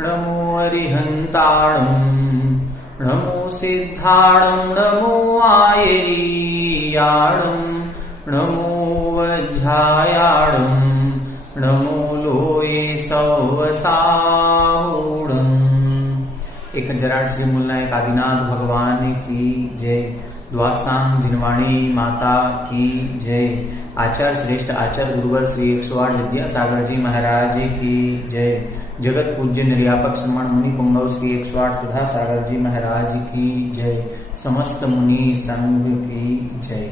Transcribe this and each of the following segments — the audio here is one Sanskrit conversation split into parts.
नमो अरिहन्ताणं नमो सिद्धाणं नमो आयरीयाणं नमो वज्रायाणं नमो लोये सौवसावूणम्। 1008 श्री मूलनायक आदिनाथ भगवान की जय। द्वासांग जिनवाणी माता की जय। आचार्य श्रेष्ठ आचार्य गुरुवर श्री 108 विद्यासागर जी महाराज की जय। जगत पूज्य निर्यापक श्रमण मुनि पुंगव श्री 108 सुधा सागर जी महाराज की जय। समस्त मुनि संघ की जय।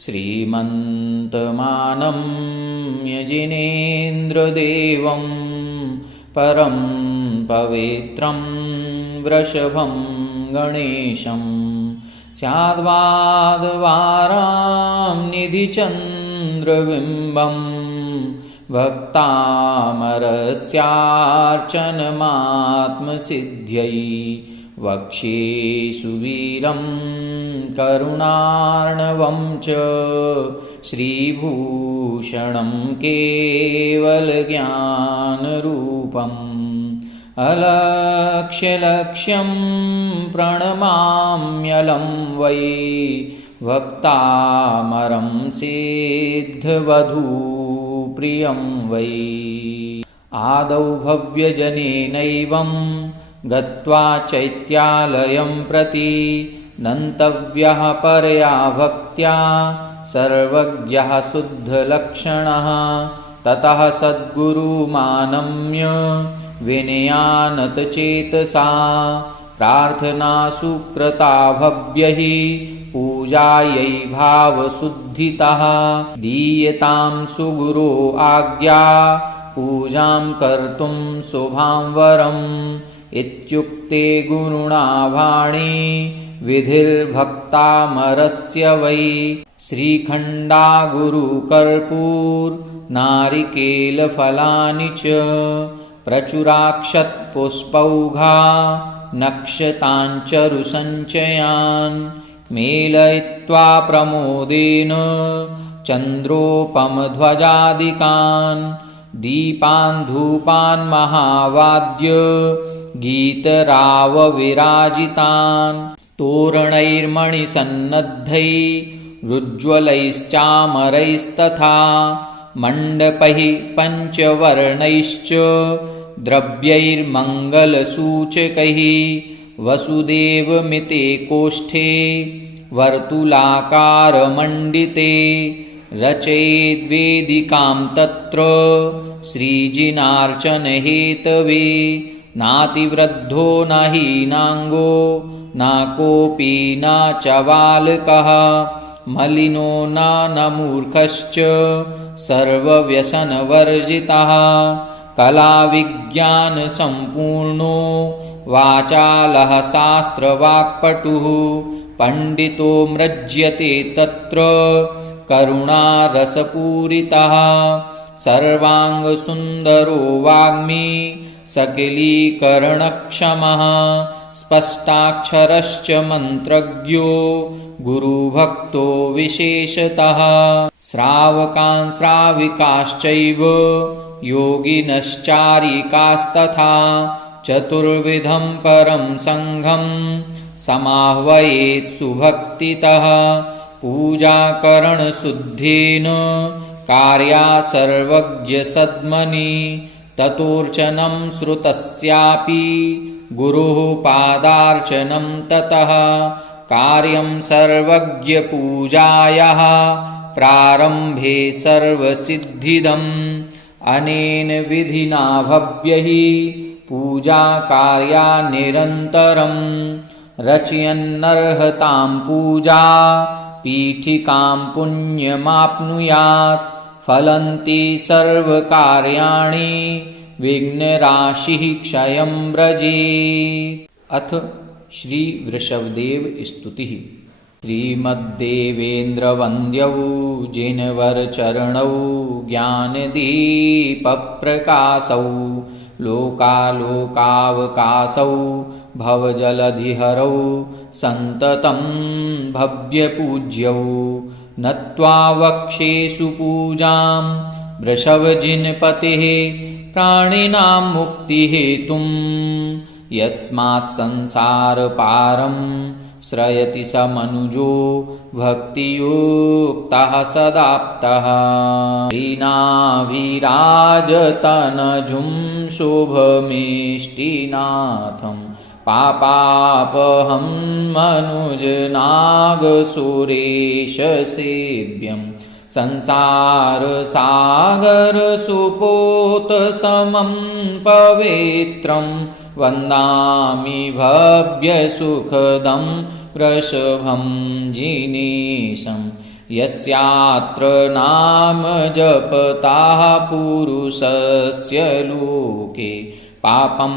श्रीमन्तमानं यजिनेन्द्रदेवं परं पवित्रं वृषभं गणेशं स्याद्वादवारां निधिचन्द्रबिम्बं भक्तामरस्यार्चनमात्मसिद्ध्यै वक्ष्ये सुवीरं करुणार्णवं च श्रीभूषणं केवलज्ञानरूपम् अलक्ष्यलक्ष्यं प्रणमाम्यलं वै भक्तामरं सिद्धवधूप्रियं वै। आदौ भव्यजनेनैवं गत्वा चैत्यालयं प्रति नन्तव्यः परया भक्त्या सर्वज्ञः शुद्धलक्षणः। ततः सद्गुरुमानम्य विनयानतचेतसा प्रार्थना सुकृता भव्यैः पूजायै भावशुद्धितः। दीयतां सुगुरो आज्ञा पूजां कर्तुं शुभां वरम् इत्युक्ते गुरुणा वाणी विधिर्भक्तामरस्य वै। श्रीखण्डा गुरुकर्पूर नारिकेलफलानि च प्रचुराक्षतपुष्पौघा नक्षताञ्चरुसञ्चयान् मेलयित्वा प्रमोदेन चन्द्रोपमध्वजादिकान् दीपान् धूपान् महावाद्य गीतरावविराजितान् तोरणैर्मणिसन्नद्धैरुज्ज्वलैश्चामरैस्तथा मण्डपैः पञ्चवर्णैश्च द्रव्यैर्मङ्गलसूचकैः वसुदेवमिते कोष्ठे वर्तुलाकारमण्डिते रचयेद्वेदिकां तत्र श्रीजिनार्चनहेतवे। नातिवृद्धो न हीनाङ्गो न कोऽपि न च बालकः मलिनो न मूर्खश्च सर्वव्यसनवर्जितः कलाविज्ञानसम्पूर्णो वाचालः शास्त्रवाक्पटुः पण्डितो मृज्यते तत्र करुणारसपूरितः सर्वाङ्गसुन्दरो वाग्मी सकलीकरणक्षमः स्पष्टाक्षरश्च मन्त्रज्ञो गुरुभक्तो विशेषतः श्रावकान् श्राविकाश्चैव योगिनश्चारिकास्तथा चतुर्विधं परं संघं समाह्वयेत् सुभक्तितः पूजाकरणशुद्धेन कार्या सर्वज्ञसद्मनि ततोर्चनं श्रुतस्यापि गुरोः पादार्चनं ततः कार्यं सर्वज्ञपूजायाः प्रारम्भे सर्वसिद्धिदम् अनेन विधिना भव्यैः पूजा कार्या निरन्तरम् रचयन्नर्हतां पूजा पीठिकां पुण्यमाप्नुयात् फलन्ति सर्वकार्याणि विघ्नराशिः क्षयं व्रजेत्। अथ श्री वृषभदेव स्तुतिः। श्रीमद्देवेन्द्रवन्द्यौ जिनवरचरणौ ज्ञानदीपप्रकाशौ लोकालोकावकाशौ भवजलधिहरौ सन्ततं भव्यपूज्यौ नत्वा वक्षेषु पूजां वृषभजिनपतेः प्राणिनां मुक्तिहेतुं यस्मात् संसारपारं श्रयति स मनुजो भक्तियुक्तः सदाप्तः लीनाभिराजतनजुं शुभमेष्टिनाथं पापापहं मनुजनागसुरेशसेव्यं संसारसागरसुपोतसमं पवित्रं वन्दामि भव्यसुखदं वृषभं जिनेशं यस्यात्र नाम जपताः पुरुषस्य लोके पापं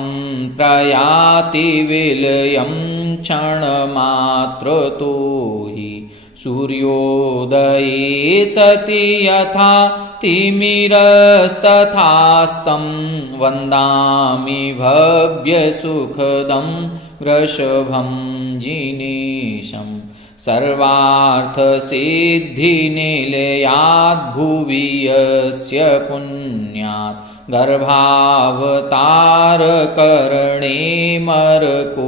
प्रयाति विलयं क्षणमात्रतो हि सूर्योदये सति यथा तिमिरस्तथास्तं वन्दामि भव्यसुखदं वृषभं जिनेशं सर्वार्थसिद्धिनिलयाद्भुवि यस्य पुण्यात् गर्भावतारकरणे मरकोटिवर्गैः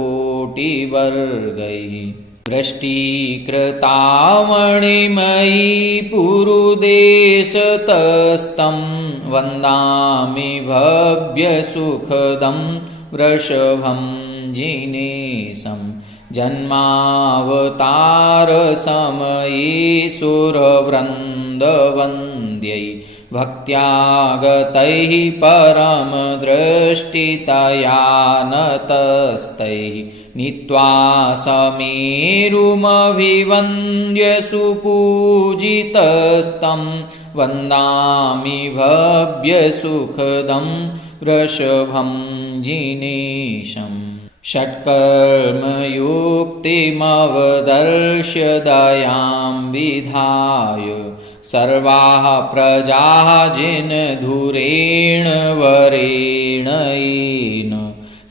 दृष्टीकृतामणिमयी पुरुदेशतस्तं वन्दामि भव्यसुखदं वृषभं जिनेशं जन्मावतारसमये सुरवृन्दवन्द्यै भक्त्या गतैः परमदृष्टितया नतस्तैः नीत्वा समेरुमभिवन्द्य सुपूजितस्तं वन्दामि भव्यसुखदं वृषभं जिनेशम् षट्कर्मयुक्तिमवदर्श्य दयां विधाय सर्वाः प्रजाः जिनधुरेण वरेण येन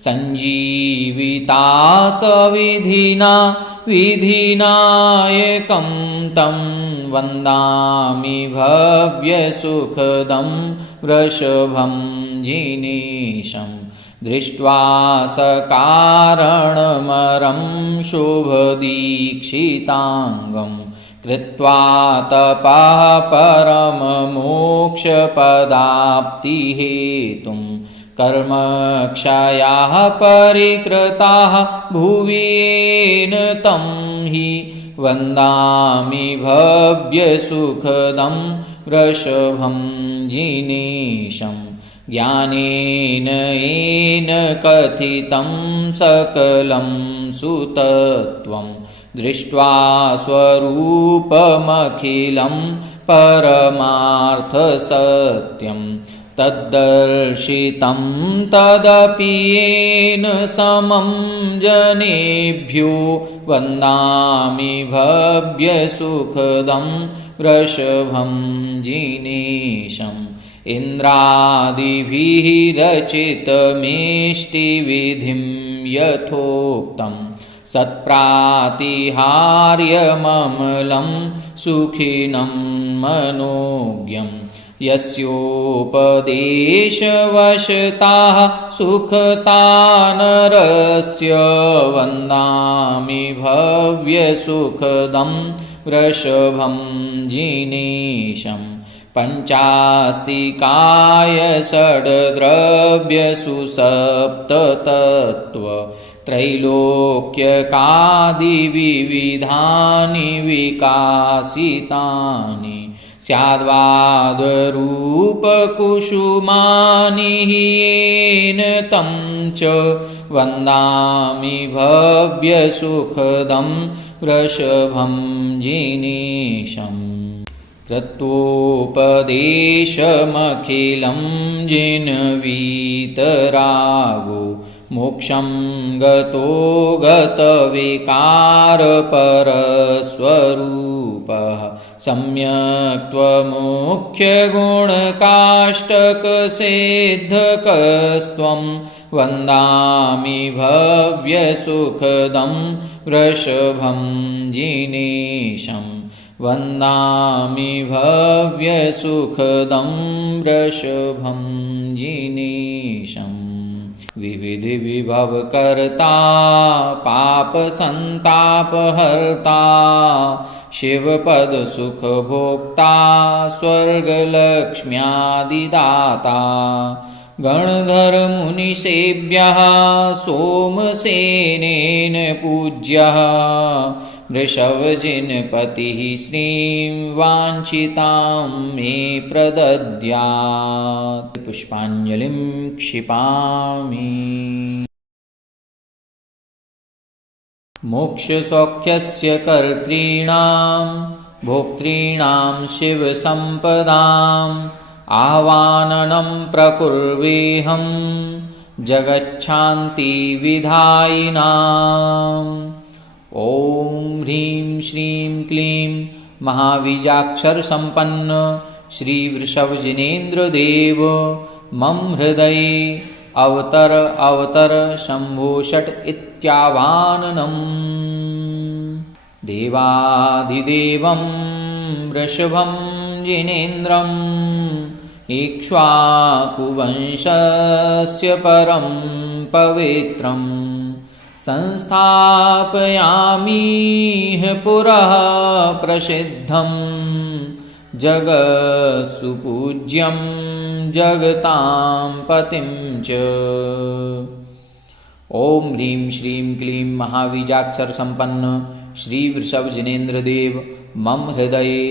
सञ्जीविता सविधिना विधिनायकं तं वन्दामि भव्यसुखदं वृषभं जिनेशं दृष्ट्वा सकारणमरं शुभदीक्षिताङ्गं कृत्वा तपः परममोक्षपदाप्तिहेतुं कर्मक्षयाः परिकृताः भुवि येन तं हि वन्दामि भव्यसुखदं वृषभं जिनेशं ज्ञानेन येन कथितं सकलं सुतत्वं दृष्ट्वा स्वरूपमखिलं परमार्थसत्यं तद्दर्शितं तदपि येन समं जनेभ्यो वन्दामि भव्यसुखदं वृषभं जिनेशम् इन्द्रादिभिः रचितमेष्टिविधिं यथोक्तं सत्प्रातिहार्यममलं सुखिनं मनोज्ञं यस्योपदेशवशताः सुखतानरस्य वन्दामि भव्यसुखदं वृषभं जिनेशम् पञ्चास्तिकाय षड्द्रव्यसुसप्ततत्त्व त्रैलोक्यकादिविविधानि विकासितानि स्याद्वादरूपकुसुमानि येन तं च वन्दामि भव्यसुखदं वृषभं जिनेशम् कृत्वोपदेशमखिलं जिनवीतरागो मोक्षं गतो गतविकारपरस्वरूपः सम्यक्त्वमुख्यगुणकाष्टकसिद्धकस्त्वं वन्दामि भव्यसुखदं वृषभं जिनेशम् वन्दामि भव्यसुखदं वृषभं जिनेशम् विविधविभवकर्ता पापसन्तापहर्ता शिवपदसुखभोक्ता स्वर्गलक्ष्म्यादिदाता गणधरमुनिसेव्यः सोमसेनेन पूज्यः वृषभजिनपतिः श्रीं वाञ्छितां मे प्रदद्यात्। पुष्पाञ्जलिं क्षिपामि। मोक्षसौख्यस्य कर्तॄणां भोक्तॄणां शिवसम्पदाम् आह्वाननं प्रकुर्वेऽहं जगच्छान्तिविधायिनाम्। ॐ ह्रीं श्रीं क्लीं महाबीजाक्षरसम्पन्न श्रीवृषभजिनेन्द्रदेव मम हृदये अवतर अवतर शम्भो षट् इत्यावाननम्। देवाधिदेवं वृषभं जिनेन्द्रम् इक्ष्वाकुवंशस्य परं पवित्रम् संस्थापयामीह पुरः प्रसिद्धं जगत्सुपूज्यं जगतां पतिं च। ॐ ह्रीं श्रीं क्लीं महाबीजाक्षरसम्पन्न श्रीवृषभजिनेन्द्रदेव मम हृदये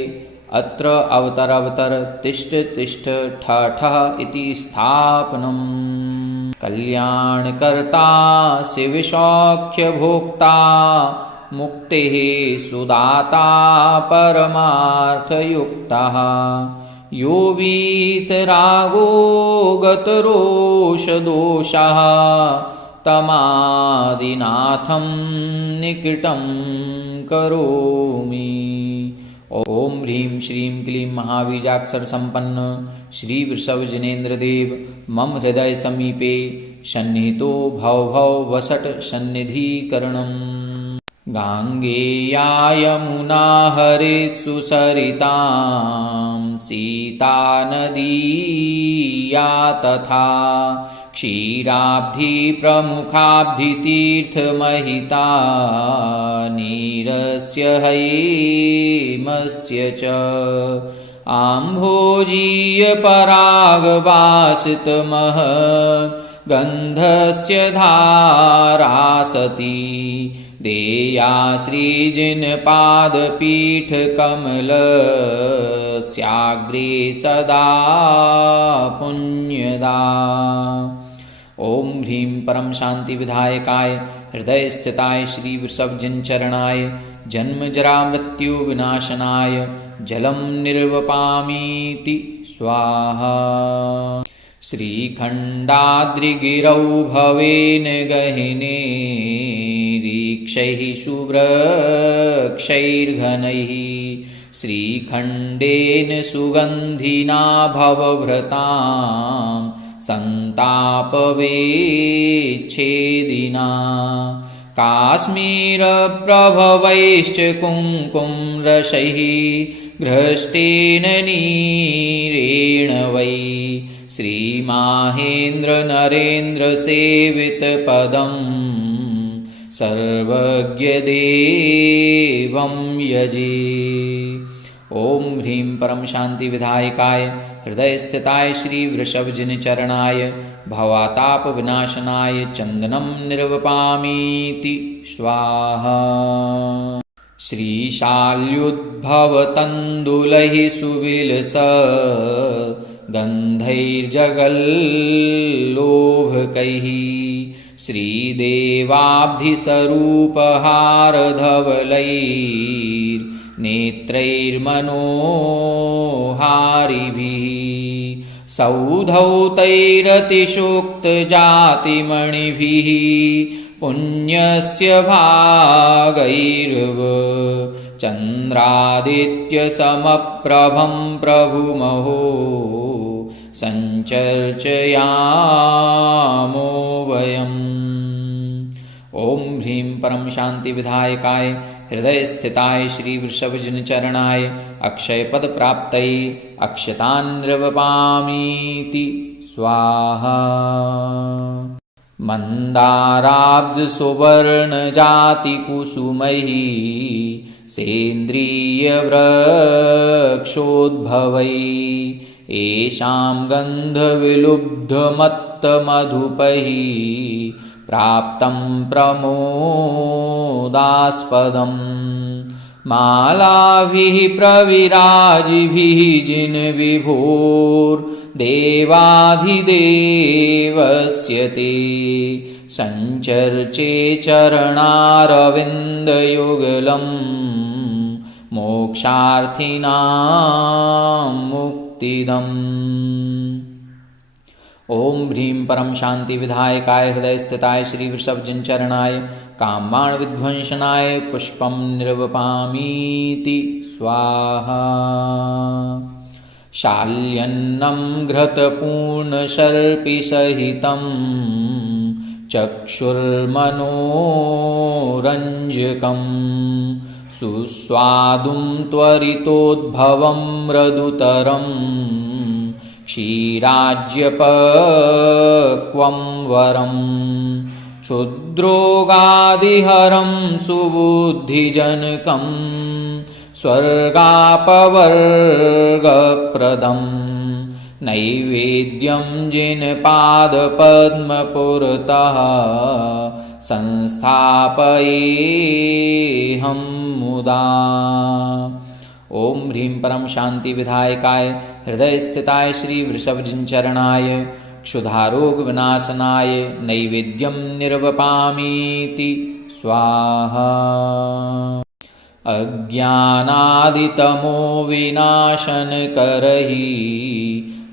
अत्र अवतर अवतर तिष्ठ तिष्ठ ठ ठः इति स्थापनम्। कल्याणकर्ता शिवसौख्यभोक्ता मुक्तेः सुदाता परमार्थयुक्तः यो वीतरागो गतरोषदोषः तमादिनाथं निकटं करोमि। ॐ ह्रीं श्रीं क्लीं महाबीजाक्षरसम्पन्न श्रीवृषभजिनेन्द्रदेव मम हृदय समीपे सन्निहितो भव भव वसट सन्निधिकरणम्। गाङ्गेया यमुना हरे सुसरितां सीता नदीया तथा क्षीराब्धि प्रमुखाब्धितीर्थमहिता नीरस्य हेमस्य च आम्भोजीयपरागवासितमः गन्धस्य धारा सती देया श्रीजिनपादपीठकमलस्याग्रे सदा पुण्यदा। ॐ ह्रीं परम शांति विधायकाय हृदय स्थिताय श्री वृषभजिनचरणाय जन्म जरा मृत्यु विनाशनाय जलम निर्वपामीति स्वाहा। श्रीखण्डाद्रिगिरौ भवेन गहिने रीक्षैः शुभ्रक्षैर्घनैः श्रीखण्डेन सुगन्धिना भवभृतां सन्तापवेच्छेदिना काश्मीरप्रभवैश्च कुङ्कुमरसैः घृष्टेन नीरेण वै श्रीमाहेन्द्रनरेन्द्रसेवितपदं सर्वज्ञदेवं यजे। ॐ ह्रीं परम शांति विधायकाय हृदय स्थिताय श्री वृषभजिनचरणाय भवाताप विनाशनाय चंदनम निर्वपामीति स्वाहा। श्रीशाल्युद्भवतण्डुलैः सुविलस गन्धैर्जगल्लोभकैः श्रीदेवाब्धिस्वरूपहारधवलैर्नेत्रैर्मनोहारिभिः सौधौतैरतिषुक्तजातिमणिभिः पुण्यस्य भागैर्व चन्द्रादित्यसमप्रभं प्रभुमहो संचर्चयामो वयम्। ॐ ह्रीं परम शांति विधायकाय हृदयस्थिताय श्रीवृषभजनचरणाय अक्षयपदप्राप्तये अक्षतान् नृवपामीति स्वाहा। मन्दाराब्जसुवर्णजातिकुसुमैः सेन्द्रियवृक्षोद्भवैः येषां गन्धविलुब्धमत्तमधुपैः प्राप्तं प्रमोदास्पदम् मालाभिः प्रविराजिभिः जिनविभोर्देवाधिदेवस्य ते सञ्चर्चे चरणारविन्दयुगलम् मोक्षार्थिनां मुक्तिदम्। ओम ह्रीं परम शांति विधायकाय हृदय स्थिताय श्री वृषभजनचरणाय कामबाण विध्वंसनाय पुष्पं निर्वपामीति स्वाहा। शाल्यन्नं घृतपूर्णशर्पिसहितं चक्षुर्मनोरञ्जकं सुस्वादुं त्वरितोद्भवं मृदुतरम् क्षीराज्यपक्वं वरं क्षुद्रोगादिहरं सुबुद्धिजनकं स्वर्गापवर्गप्रदं नैवेद्यं जिनपादपद्मपुरतः संस्थापयेऽहं मुदा। ओम ह्रीं परम शांति विधायकाय हृदय स्थिताय श्री वृषभजनचरणाय क्षुधारोग विनाशनाय नैवेद्यं निर्वपामीति स्वाहा। अज्ञानादितमो विनाशनकरैः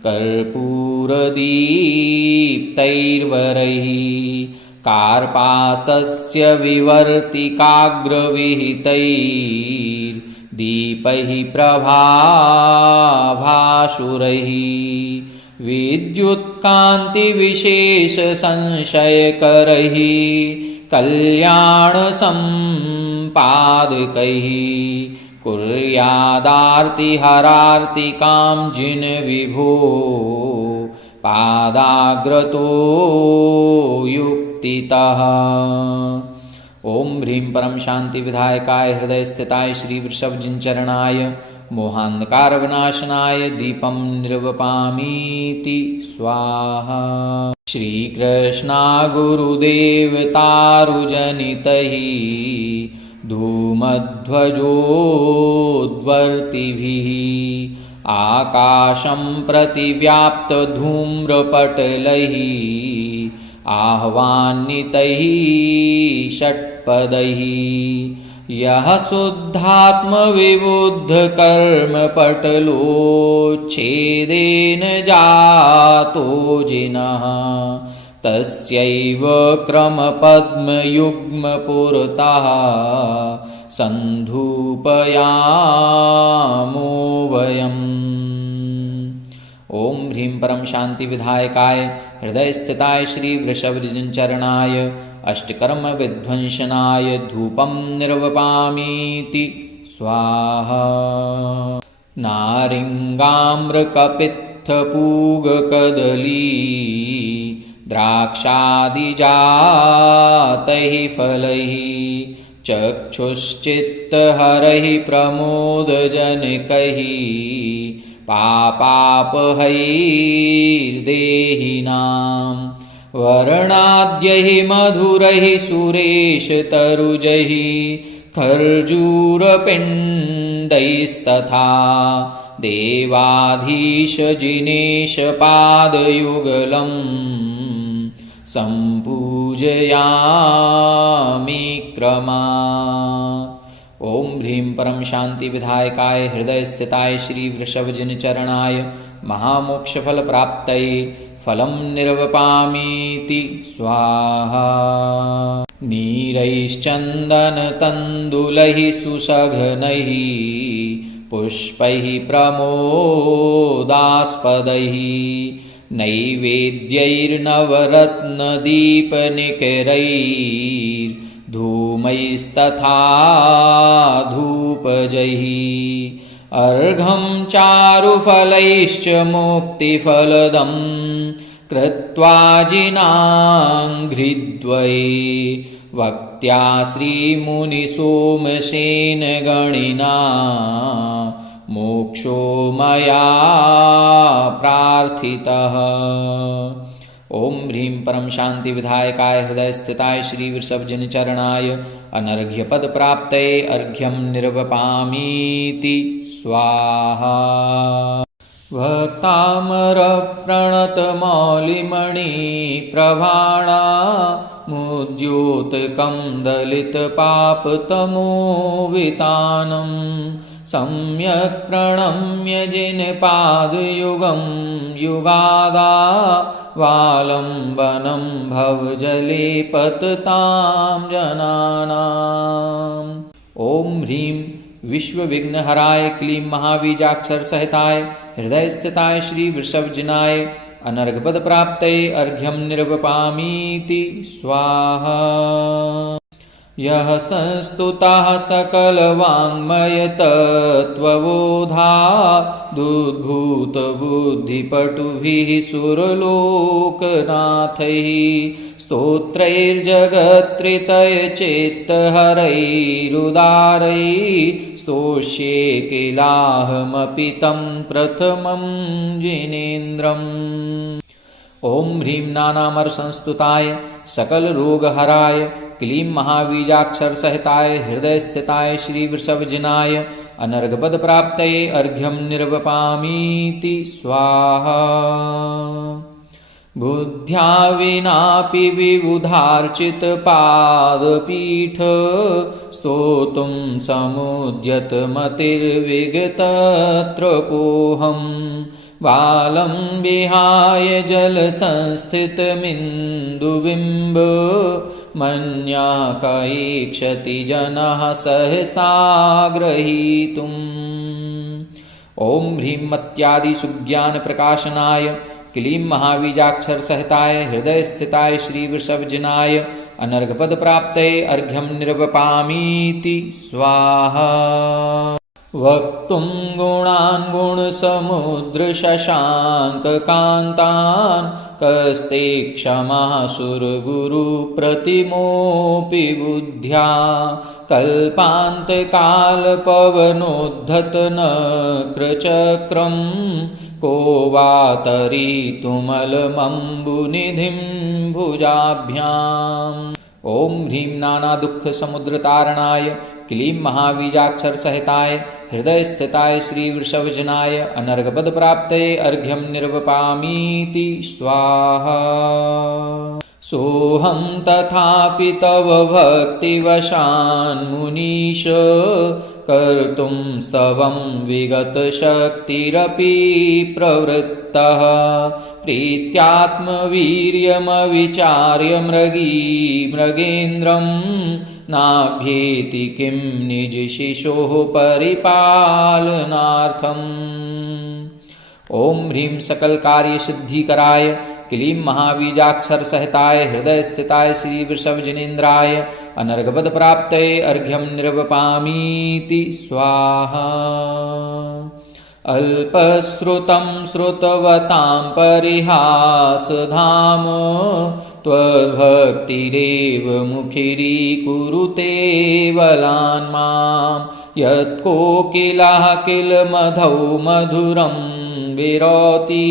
कर्पूरदीप्तैर्वरैः कार्पासस्य विवर्तिकाग्रविहितैः दीपैः प्रभाभासुरैः विद्युत्कान्तिविशेषसंशयकरैः कल्याणसम्पादकैः कुर्यादार्तिहरार्तिकां जिनविभो पादाग्रतो युक्तितः। ओम ह्रीं परम शांति विधायकाय हृदय स्थिताय श्री वृषभजनचरणाय मोहान्धकार विनाशनाय दीपं निर्वपामीति स्वाहा। श्रीकृष्णा गुरुदेवतारुजनितैः धूमध्वजोद्वर्तिभिः आकाशं प्रतिव्याप्तधूम्रपटलैः आह्वान्वितैः षट्पदैः यः शुद्धात्मविबुद्धकर्मपटलोच्छेदेन जातो जिनः तस्यैव क्रमपद्मयुग्मपुरतः सन्धूपयामो वयम्। ओम ह्रीं परम शांति विधायकाय हृदय स्थिताय श्री वृषभजनचरणाय अष्टकर्म विध्वंसनाय धूपं निर्वपामीति स्वाहा। नारिङ्गाम्रकपित्थपूगकदली द्राक्षादिजातैः फलैः चक्षुश्चित्तहरैः प्रमोदजनकैः पापापहैर्देहिनां वर्णाद्यैः मधुरैः सुरेशतरुजैः खर्जूरपिण्डैस्तथा देवाधीशजिनेशपादयुगलं सम्पूजयामि क्रमात्। ओम ह्रीं परम शांति विधायकाय हृदय स्थिताय श्री वृषभजनचरणाय महामोक्षफल प्राप्तये फलं निर्वपामीति स्वाहा। नीरैश्चन्दनतण्डुलैः सुसघनैः पुष्पैः प्रमोदास्पदैः नैवेद्यैर्नवरत्नदीपनिकरैः धूमैस्तथा धूपजैः अर्घं चारुफलैश्च मुक्तिफलदं कृत्वा जिनाङ्घ्रिद्वये वक्त्या श्रीमुनिसोमसेन गणिना मोक्षो मया प्रार्थितः। ओम ह्रीं परम शांति विधायकाय हृदय स्थिताय श्री वृषभजन चरणाय अनर्घ्य पद प्राप्तये अर्घ्यं निर्वपामीति स्वाहा। भक्तामर प्रणत मौलिमणि प्रभाणा मुद्योतकं दलित पापतमोवितानं सम्यक् प्रणम्य जिनपादयुगं युगादा वालम्बनं भवजले पततां जनानाम्। ओम ह्रीं विश्व विघ्नहराय क्लीं महाबीजाक्षर सहिताय हृदय स्थिताय श्री वृषभजनाय अनर्घपद प्राप्तये अर्घ्यं निर्वपामीति स्वाहा। यः संस्तुतः सकलवाङ्मयतत्त्वबोधादुद्भूतबुद्धिपटुभिः सुरलोकनाथैः स्तोत्रैर्जगत्त्रितयचेत्तहरैरुदारैः स्तोष्ये किलाहमपि तं प्रथमं जिनेन्द्रम्। ओम ह्रीं नानामर संस्तुताय सकल रोगहराय क्लीं महाबीजाक्षर सहिताय हृदय स्थिताय श्री वृषभजनाय अनर्घपद प्राप्तये अर्घ्यं निर्वपामीति स्वाहा। बुद्ध्या विनापि विबुधार्चित पादपीठ स्तोतुं समुद्यत मतिर्विगतत्रपोऽहम् बालं विहाय जलसंस्थितमिन्दुबिम्ब मन्याकैक्षति जनः सहसा ग्रहीतुम्। ओम ह्रीं मत्यादि सुज्ञान प्रकाशनाय क्लीं महाबीजाक्षर सहिताय हृदय स्थिताय श्री वृषभजनाय अनर्घपद प्राप्तये अर्घ्यं निर्वपामीति स्वाहा। वक्तुं गुणान् गुणसमुद्रशशाङ्ककान्तान् कस्ते क्षमः सुरगुरुप्रतिमोऽपि बुद्ध्या कल्पान्तकालपवनोद्धतनक्रचक्रं को वा तरीतुमलमम्बुनिधिं भुजाभ्याम्। ओम ह्रीं नानादुःखसमुद्रतारणाय क्लीं महाबीजाक्षर सहिताय हृदय स्थिताय श्री वृषभजनाय अनर्घपद प्राप्तये अर्घ्यं निर्वपामीति स्वाहा। सोऽहं तथापि तव भक्तिवशान्मुनीश कर्तुं स्तवं विगतशक्तिरपि प्रवृत्तः प्रीत्यात्मवीर्यमविचार्य मृगेन्द्रं नाभ्येति किं निजशिशोः परिपालनार्थम्। ओम ह्रीं सकल कार्य सिद्धिकराय क्लीं महाबीजाक्षर सहिताय हृदय स्थिताय श्री वृषभजनेन्द्राय अनर्घपद प्राप्तये अर्घ्यं निर्वपामीति स्वाहा। अल्पश्रुतं श्रुतवतां परिहासधाम त्वद्भक्तिरेव मुखिरीकुरुते बलान् माम् यत्कोकिलः किल मधौ मधुरं विरोति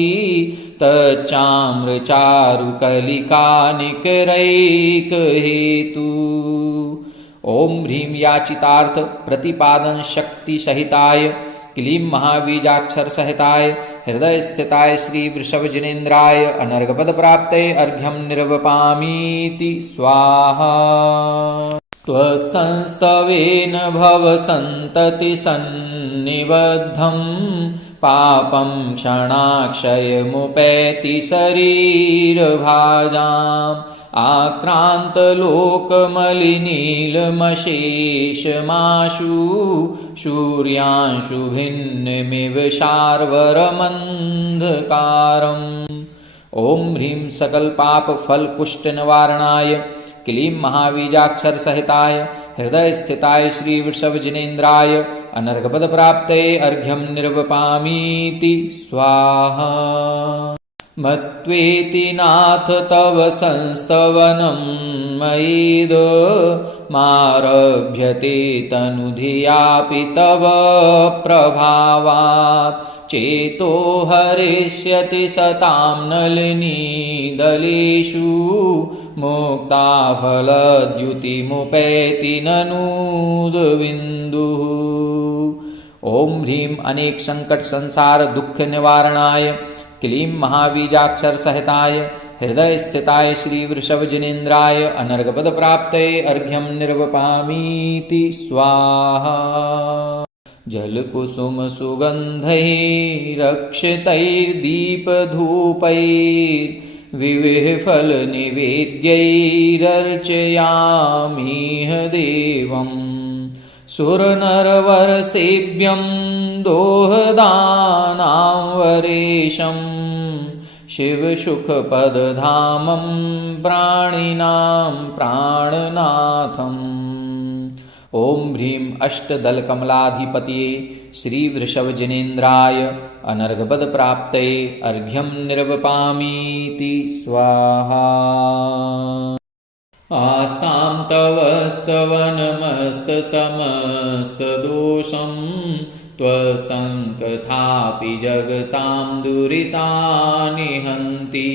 तच्चाम्रचारुकलिकानिकरैकहेतु। ओम ह्रीं याचितार्थ प्रतिपादन शक्ति सहिताय क्लीं महाबीजाक्षर सहिताय हृदय स्थिताय श्री वृषभजनेन्द्राय अनर्घपद प्राप्तये अर्घ्यं निर्वपामीति स्वाहा। त्वत्संस्तवेन भवसन्ततिसन्निबद्धं पापं क्षणाक्षयमुपैति शरीरभाजाम् आक्रान्तलोकमलिनीलमशेषमाशु सूर्यांशुभिन्नमिव शार्वरमन्धकारम्। ओम ह्रीं सकल पाप फल पुष्ट निवारणाय क्लीं महाबीजाक्षर सहिताय हृदय स्थिताय श्री वृषभ जिनेन्द्राय अनर्घपद प्राप्तये अर्घ्यं निर्वपामीति स्वाहा। मत्वेति नाथ तव संस्तवनं मयीद मारभ्यते तनुधियापि तव प्रभावात् चेतो हरिष्यति सतां नलिनीदलेषु मुक्ताफलद्युतिमुपैति ननूदबिन्दुः। ॐ ह्रीं अनेक संकट संसार दुख निवारणाय क्लीं महाबीजाक्षर सहिताय हृदय स्थिताय श्री वृषभ जिनेन्द्राय अनर्घपद प्राप्तये अर्घ्यं निर्वपामीति स्वाहा। जलकुसुम सुगन्धैरक्षतैर्दीपधूपैर्विविह फल निवेद्यैरर्चयामिह देवम् सुरनरवरसेव्यं दोहदानां वरेशं शिवसुखपदधामं प्राणिनां प्राणनाथम्। ॐ ह्रीं अष्टदलकमलाधिपतये श्रीवृषभजिनेन्द्राय अनर्घपद प्राप्तये अर्घ्यं निर्वपामीति स्वाहा। आस्तां तव स्तवनमस्तसमस्तदोषं त्वसङ्कथापि जगतां दुरितानि हन्ति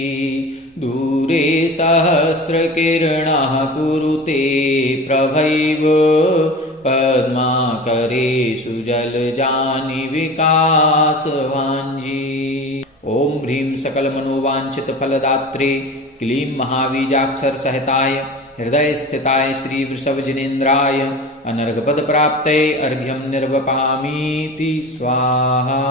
दूरे सहस्रकिरणः कुरुते प्रभैव पद्माकरेषु जलजानि विकासवाञ्जी। ॐ ह्रीं सकलमनोवाञ्छितफलदात्रे क्लीं महाबीजाक्षर सहिताय हृदय स्थिताय श्री वृषभजिनेन्द्राय अनर्घपद प्राप्तये अर्घ्यं निर्वपामीति स्वाहा।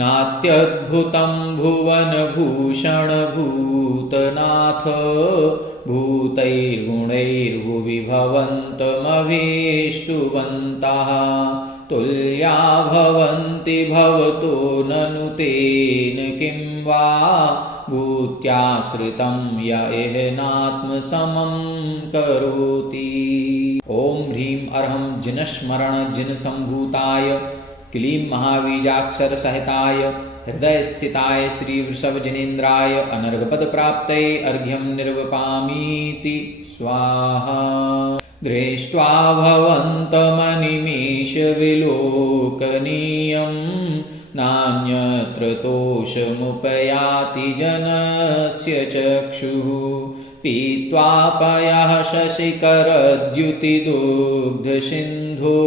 नात्यद्भुतं भुवनभूषणभूतनाथ भूतैर्गुणैर्भुवि भवन्तमभीष्टुवन्तः तुल्या भवन्ति भवतो ननु तेन किं वा भूत्याश्रितं य एहनात्मसमं करोति। ॐ ह्रीं अर्हं जिनस्मरण जिनसम्भूताय क्लीं महाबीजाक्षर सहिताय हृदय स्थिताय श्री वृषभजिनेन्द्राय अनर्घपद प्राप्तये अर्घ्यं निर्वपामीति स्वाहा। दृष्ट्वा भवन्तमनिमेषविलोकनीयं नान्यत्र तोषमुपयाति जनस्य चक्षुः पीत्वा पयः शशिकरद्युतिदुग्धसिन्धो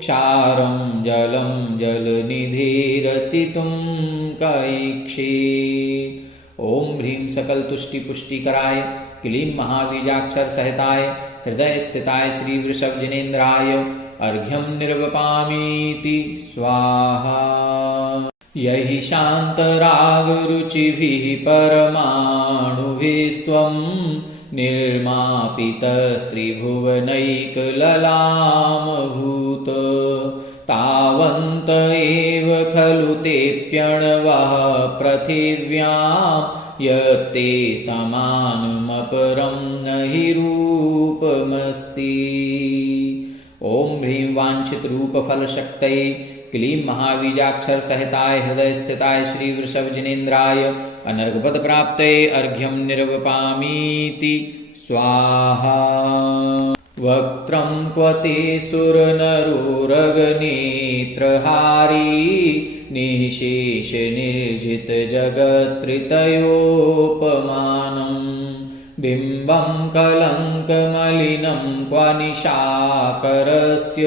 क्षारं जलं जलनिधिरसितुं कैक्षेत्। ॐ ह्रीं सकल तुष्टि पुष्टिकराय क्लीं महाबीजाक्षर सहिताय हृदय स्थिताय श्री वृषभजिनेन्द्राय अर्घ्यं निर्वपामीति स्वाहा। यहि शान्तरागरुचिभिः परमाणुभिस्त्वं निर्मापितस्त्रिभुवनैकललामभूत तावन्त एव खलु तेऽप्यणवः पृथिव्यां यत्ते समानमपरं न हि रूपमस्ति। ॐ ह्रीं वाञ्छित रूप फल शक्तये क्लीं महाबीजाक्षर सहिताय हृदय स्थिताय श्री वृषभजिनेन्द्राय अनर्घपद प्राप्तये अर्घ्यं निर्वपामीति स्वाहा। वक्त्रं क्वते सुरनरोरगनेत्रहारी निःशेष निर्जित जगत्त्रितयोपमानम् बिम्बं कलङ्कमलिनं क्व निशाकरस्य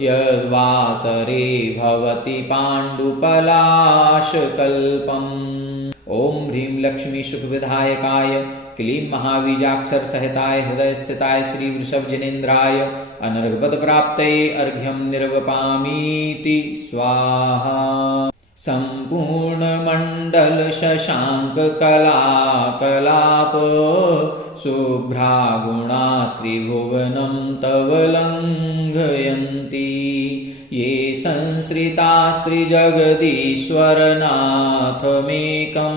यद्वासरे भवति पाण्डुपलाशकल्पम्। ॐ ह्रीं लक्ष्मी सुखविधायकाय क्लीं महाबीजाक्षर सहिताय हृदय स्थिताय श्री वृषभजिनेन्द्राय अनर्घपद प्राप्तये अर्घ्यं निर्वपामीति स्वाहा। सम्पूर्णमण्डल शशाङ्ककलाकलाप शुभ्रागुणास्त्रिभुवनं तव लङ्घयन्ति ये संश्रितास्त्रिजगदीश्वरनाथमेकं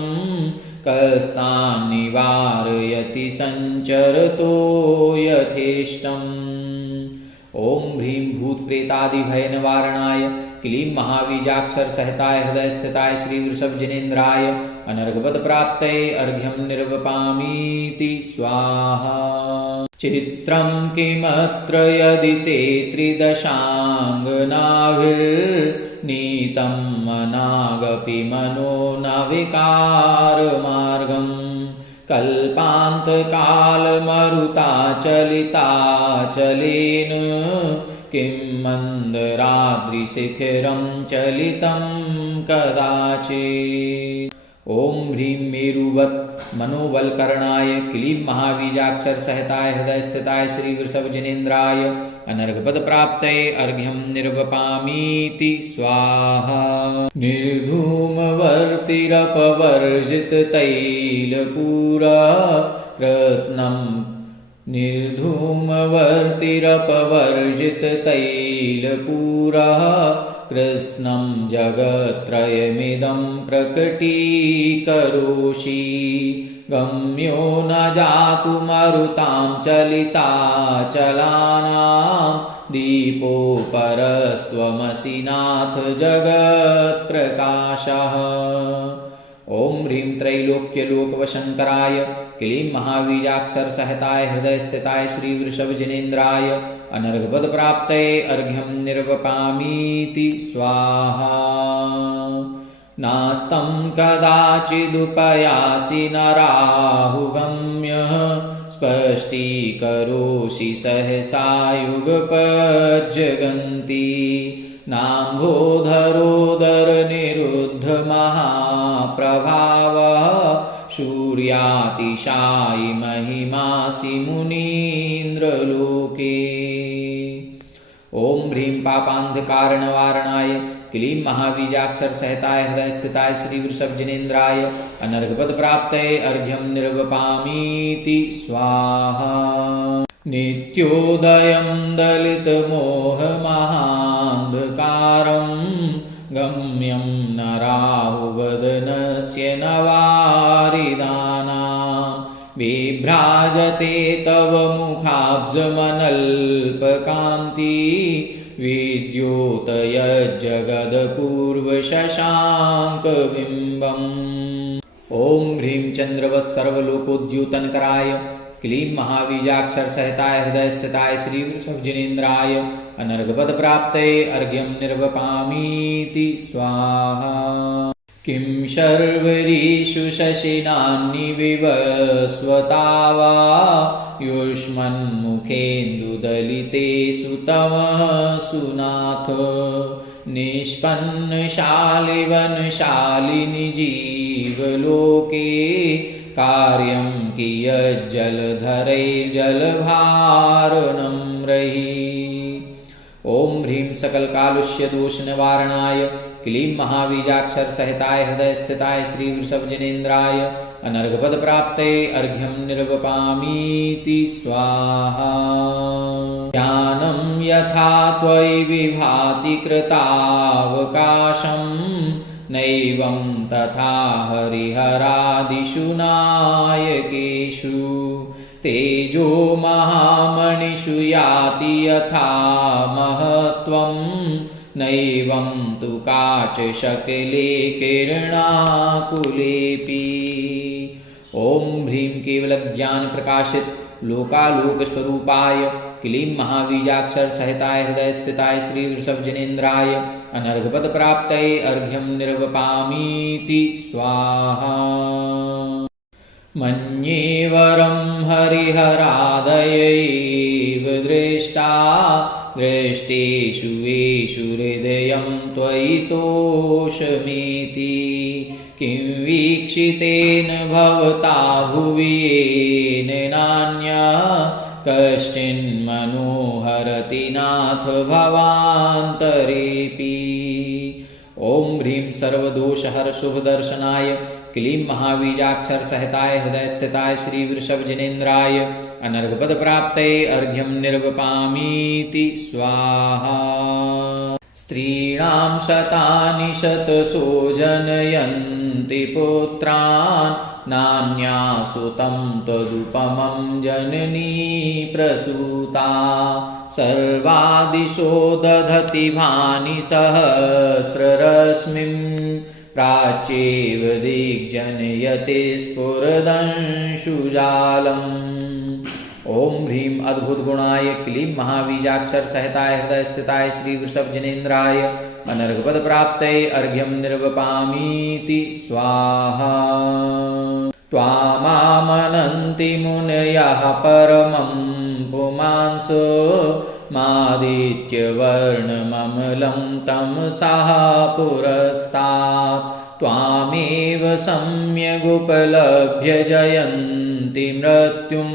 कस्तान् निवारयति सञ्चरतो यथेष्टम्। ओम ह्रीं भूत प्रेतादि भय निवारणाय क्लीं महाबीजाक्षर सहताय हृदय स्थिताय श्री वृषभ जिनेन्द्राय अनर्घपद प्राप्तये अर्घ्यं निर्वपामीति स्वाहा। चित्रं किमत्र यदि ते त्रिदशाङ्गनाभिर्नीतं मनागपि मनो न विकारमार्गम् कल्पान्तकालमरुताचलिताचलेन किं मन्दराद्रिशिखरं चलितं कदाचित्। ओम ह्रीं मेरुवत् मनोबलकरणाय क्लीं महाबीजाक्षर सहताय हृदय स्थिताय श्री वृषभ जिनेन्द्राय अनर्घपद प्राप्तये अर्घ्यं निर्वपामीति स्वाहा। निर्धूमवर्तिरपवर्जित तैलपूरा रत्नं निर्धूमवर्तिरपवर्जित तैलपूरः कृत्स्नं जगत्त्रयमिदं प्रकटीकरोषि गम्यो न जातु मरुतां चलिताचलानां दीपो परस्त्वमसि नाथ जगत्प्रकाशः। ओम ह्रीं त्रैलोक्यलोकवशंकराय क्लीं महाबीजाक्षर सहताय हृदय स्थिताय श्री वृषभ जिनेन्द्राय अनर्घपद प्राप्तये अर्घ्यं निर्वपामीति स्वाहा। नास्तं कदाचिदुपयासि नराहुगम्य स्पष्टीकरोषि सहसायुगपज्जगन्ति नाम्भोधरोदरनिरुद्धमहाप्रभावः सूर्यातिशायि महिमासि मुनीन्द्रलोके। ओम ह्रीं पापान्धकारनिवारणाय क्लीं महाबीजाक्षर सहताय हृदय स्थिताय श्री वृषभ जिनेन्द्राय अनर्घपद प्राप्तये अर्घ्यं निर्वपामीति स्वाहा। नित्योदयं दलितमोहमहान्धकारं गम्यं न राहुवदनस्य न वारिदानां विभ्राजते तव मुखाब्जमनल्पकान्ति विद्योतयज्जगदपूर्वशशाङ्कबिम्बम्। ओम ह्रीं चन्द्रवत् सर्वलोकोद्योतनकराय क्लीं महाबीजाक्षर सहताय हृदय स्थिताय श्री वृषभ जिनेन्द्राय अनर्घपद प्राप्तये अर्घ्यं निर्वपामीति स्वाहा। किं शर्वरीषु शशिनान्निविवस्वता वा युष्मन्मुखेन्दुदलितेषु तमसु नाथ निष्पन्नशालिवनशालिनि जीवलोके कार्यं कियज्जलधरैर्जलभारणं रहि। ओम ह्रीं सकल कालुष्य दोष निवारणाय क्लीं महाबीजाक्षर सहताय हृदय स्थिताय श्री वृषभ जिनेन्द्राय अनर्घपद प्राप्तये अर्घ्यं निर्वपामीति स्वाहा। ज्ञानं यथा त्वयि विभाति कृतावकाशं नैवं तथा हरिहरादिषु नायकेषु तेजो महामणिषु याति यथा महत्त्वं नैवं तु काचशकले किरणाकुलेऽपि। ओम ह्रीं केवल ज्ञान प्रकाशित लोकालोक स्वरूपाय क्लीं महाबीजाक्षर सहताय हृदय स्थिताय श्री वृषभ जिनेन्द्राय अनर्घपद प्राप्तये अर्घ्यं निर्वपामीति स्वाहा। मन्ये वरं हरिहरादयैव दृष्टा दृष्टेषु येषु हृदयं त्वयि तोषमेति किं वीक्षितेन भवता भुवि येन नान्या कश्चिन्मनोहरति नाथ भवान्तरेऽपि। ओम ह्रीं सर्वदोषहर शुभदर्शनाय क्लीं महाबीजाक्षर सहताय हृदय स्थिताय श्री वृषभ जिनेन्द्राय अनर्घपद प्राप्तये अर्घ्यं निर्वपामीति स्वाहा। स्त्रीणां शतानि शतसो जनयन्ति पुत्रान् नान्यासुतं तदुपमं जननी प्रसूता सर्वादिशो दधति भानि सहस्ररश्मिं प्राच्येव दिग्जनयते स्फुरदंशुजालम्। ओम ह्रीं अद्भुत गुणाय क्लीं महाबीजाक्षर सहिताय हृदय स्थिताय श्री वृषभ जनेन्द्राय अनर्घपद प्राप्तये अर्घ्यं निर्वपामीति स्वाहा। त्वामामनन्ति मुनयः परमं पुमांस मादित्यवर्णममलं तमसः पुरस्तात् त्वामेव सम्यगुपलभ्य जयन्ति मृत्युं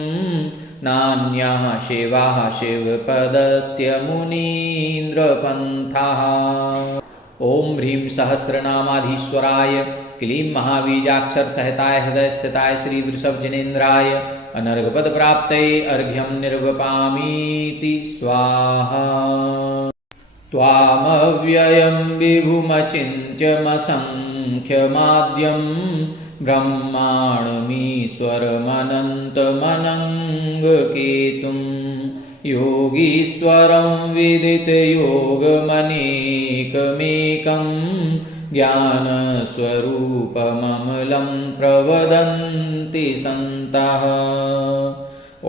नान्यः शिवाः शिवपदस्य मुनीन्द्रपन्थः। ओम ह्रीं सहस्रनामाधीश्वराय क्लीं महाबीजाक्षर सहिताय हृदय स्थिताय श्री वृषभ जनेन्द्राय अनर्घपद प्राप्तये अर्घ्यं निर्वपामीति स्वाहा। त्वामव्ययं विभुमचिन्त्यमसंख्यमाद्यं ब्रह्माणमीश्वरमनन्तमनङ्गकेतुं योगीश्वरं विदितयोगमनेकमेकं ज्ञानस्वरूपममलं प्रवदन्ति सन्तः।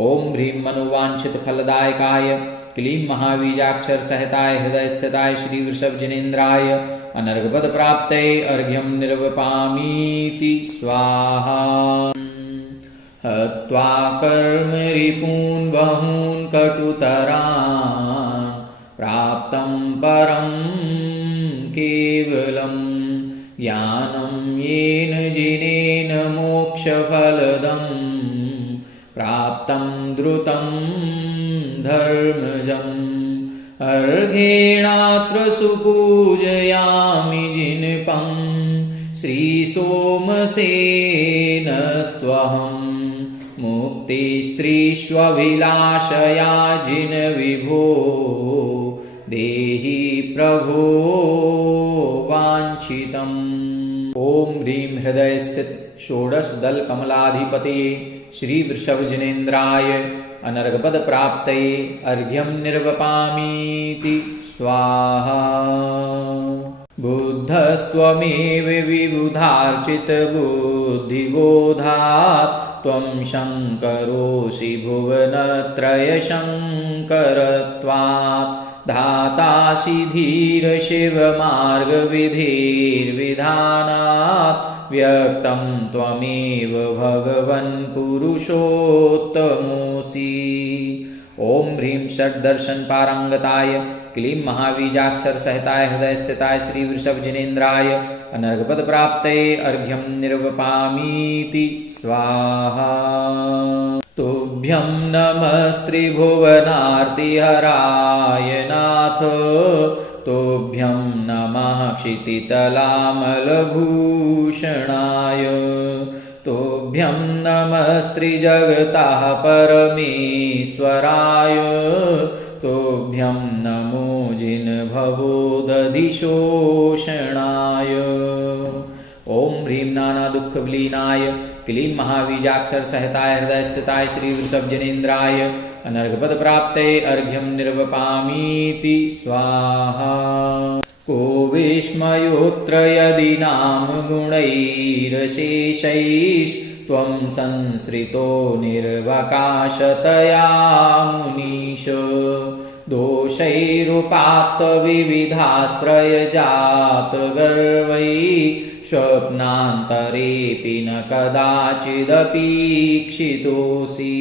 ओम ह्रीं मनोवांछित फलदायकाय क्लीं महाबीजाक्षर सहिताय हृदय स्थिताय श्री वृषभ जनेन्द्राय अनर्घपद प्राप्तये अर्घ्यं निर्वपामीति स्वाहा। हत्वा कर्म रिपून् बहून् कटुतरान् प्राप्तं परं केवलं ज्ञानं येन जिनेन मोक्षफलदं प्राप्तं द्रुतं धर्मजम्। अर्घेणात्र सुपूजयामि जिनपं श्रीसोमसेनस्त्वहं मुक्तिस्त्रीष्वभिलाषया जिन विभो देहि प्रभो वाञ्छितम्। ओम ह्रीं हृदय स्थित षोडश दल कमलाधिपतये श्री वृषभ जनेन्द्राय अनर्घपद प्राप्तये अर्घ्यं निर्वपामीति स्वाहा। बुद्धस्त्वमेव विबुधार्चित बुद्धिबोधात् त्वं शङ्करोऽसि भुवनत्रयशङ्करत्वात् धातासि धीर शिवमार्गविधिर्विधानात् व्यक्तं त्वमेव भगवन् पुरुषोत्तमोऽसि। ओम ह्रीं षड्दर्शन पारंगताय क्लीं महाबीजाक्षर सहिताय हृदय स्थिताय श्री वृषभ जनेन्द्राय अनर्घपद प्राप्तये अर्घ्यं निर्वपामीति स्वाहा। तुभ्यं नमस्त्रिभुवनार्तिहराय नाथ तुभ्यं नमः क्षितितलामलभूषणाय तुभ्यं नमस्त्रिजगतः परमेश्वराय तुभ्यं नमो जिनभवोदधिशोषणाय। ओम ह्रीं नाना दुख विलीनाय क्लीं महाबीजाक्षर सहिताय हृदय स्थिताय श्री वृषभ जनेन्द्राय अनर्घपद प्राप्तये अर्घ्यं निर्वपामीति स्वाहा। को विस्मयोऽत्र यदि नाम गुणैरशेषैस्त्वं संसृतो निर्वकाशतया मुनीश दोषैरुपात्तविविधाश्रयजातगर्वै स्वप्नान्तरेऽपि न कदाचिदपीक्षितोऽसि।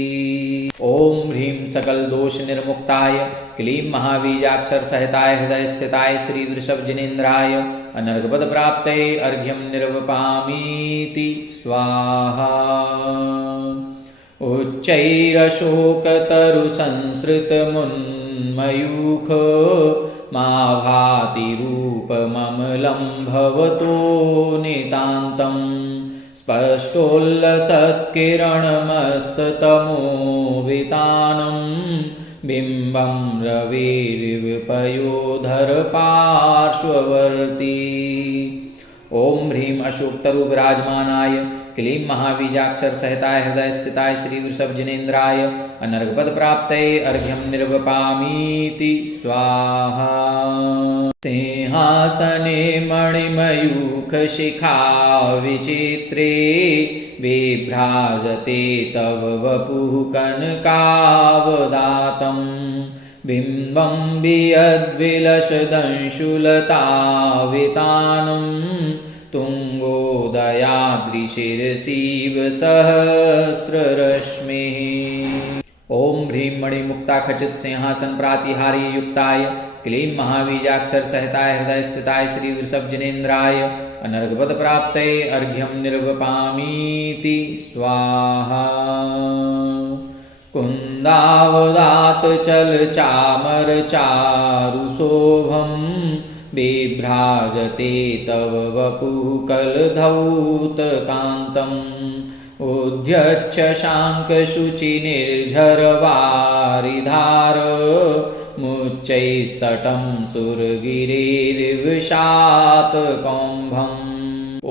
ओम ह्रीं सकल दोष निर्मुक्ताय क्लीं महाबीजाक्षर सहिताय हृदय स्थिताय श्री वृषभ जनेन्द्राय अनर्घपद प्राप्तये अर्घ्यं निर्वपामीति स्वाहा। उच्चैरशोकतरुसंसृतमुन्मयूख मा भाति रूपममलं भवतो नितान्तं स्पष्टोल्लसत्किरणमस्ततमोवितानं बिम्बं रविर्विपयोधर पार्श्ववर्ती। ओम ह्रीं अशोकतरु विराजमानाय क्लीं महाबीजाक्षर सहताय हृदय स्थिताय श्री वृषभ जिनेन्द्राय अनर्घपद प्राप्तये अर्घ्यं निर्वपामीति स्वाहा। सिंहासने मणिमयूखशिखा विचित्रे बिभ्राजते तव वपुः कनकावदातं बिम्बं वियद्विलसदंशुलतावितानं तुङ्गोदयाद्रिशिरसीव सहस्ररश्मिः। ॐ ह्रीं मणिमुक्ता खचित सिंहासन प्रातिहारी युक्ताय क्लीं महाबीजाक्षर सहताय हृदय स्थिताय श्री वृषभ जिनेन्द्राय अनर्घपद प्राप्तये अर्घ्यं निर्वपामीति स्वाहा। कुन्दावदात चल चामर चारुशोभं बिभ्राजते तव वपुः कलधौतकान्तम् उद्यच्छ शाङ्कशुचिनिर्झरवारिधार मुच्चैस्तटं सुरगिरिर्विशातकौम्भम्।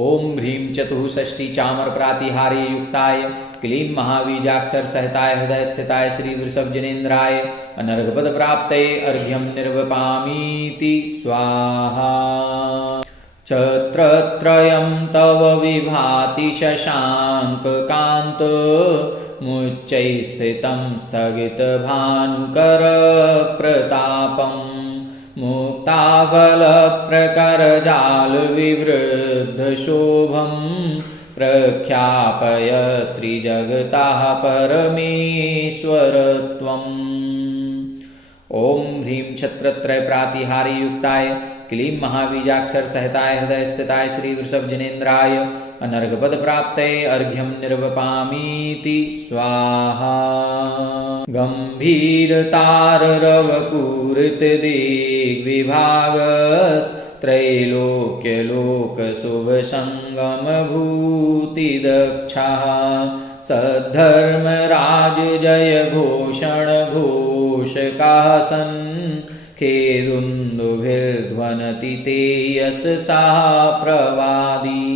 ॐ ह्रीं चतुःषष्ठी चामर प्रातिहारी युक्ताय क्लीं महाबीजाक्षर सहताय हृदय स्थिताय श्री वृषभ जिनेन्द्राय अनर्घपद प्राप्तये अर्घ्यं निर्वपामीति स्वाहा। छत्रत्रयं तव विभाति शशाङ्ककान्त मुच्चैस्थितं स्थगितभानुकरप्रतापम् मुक्ताफलप्रकरजालविवृद्धशोभं प्रख्यापय त्रिजगतः परमेश्वरत्वम्। ॐ ह्रीं छत्रत्रय प्रातिहारी युक्ताय क्लीं महाबीजाक्षर सहताय हृदय स्थिताय श्री वृषभ जिनेन्द्राय अनर्घपद प्राप्तये अर्घ्यं निर्वपामीति स्वाहा। गम्भीरतारवपूरितदिग्विभागस्त्रैलोक्यलोकशुभसङ्गमभूतिदक्षः सद्धर्मराज जय घोषण घोषकाः सन् खेदुन्दुभिर्ध्वनति ते यशसा प्रवादी।